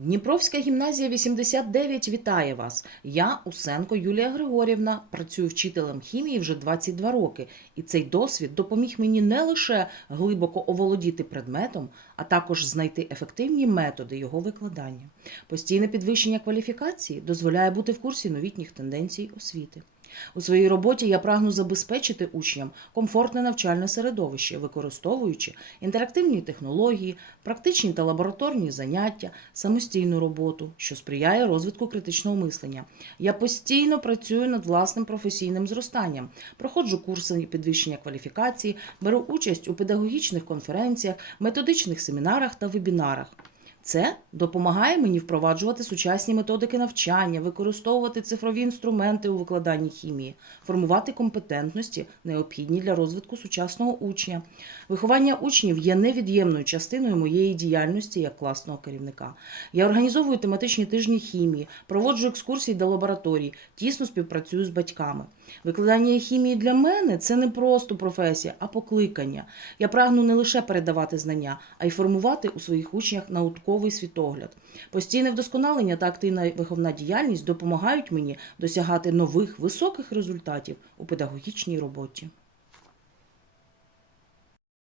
Дніпровська гімназія 89 вітає вас. Я Усенко Юлія Григорівна, працюю вчителем хімії вже 22 роки, і цей досвід допоміг мені не лише глибоко оволодіти предметом, а також знайти ефективні методи його викладання. Постійне підвищення кваліфікації дозволяє бути в курсі новітніх тенденцій освіти. У своїй роботі я прагну забезпечити учням комфортне навчальне середовище, використовуючи інтерактивні технології, практичні та лабораторні заняття, самостійну роботу, що сприяє розвитку критичного мислення. Я постійно працюю над власним професійним зростанням, проходжу курси підвищення кваліфікації, беру участь у педагогічних конференціях, методичних семінарах та вебінарах. Це допомагає мені впроваджувати сучасні методики навчання, використовувати цифрові інструменти у викладанні хімії, формувати компетентності, необхідні для розвитку сучасного учня. Виховання учнів є невід'ємною частиною моєї діяльності як класного керівника. Я організовую тематичні тижні хімії, проводжу екскурсії до лабораторій, тісно співпрацюю з батьками. Викладання хімії для мене це не просто професія, а покликання. Я прагну не лише передавати знання, а й формувати у своїх учнях науковий світогляд. Постійне вдосконалення та активна виховна діяльність допомагають мені досягати нових високих результатів у педагогічній роботі.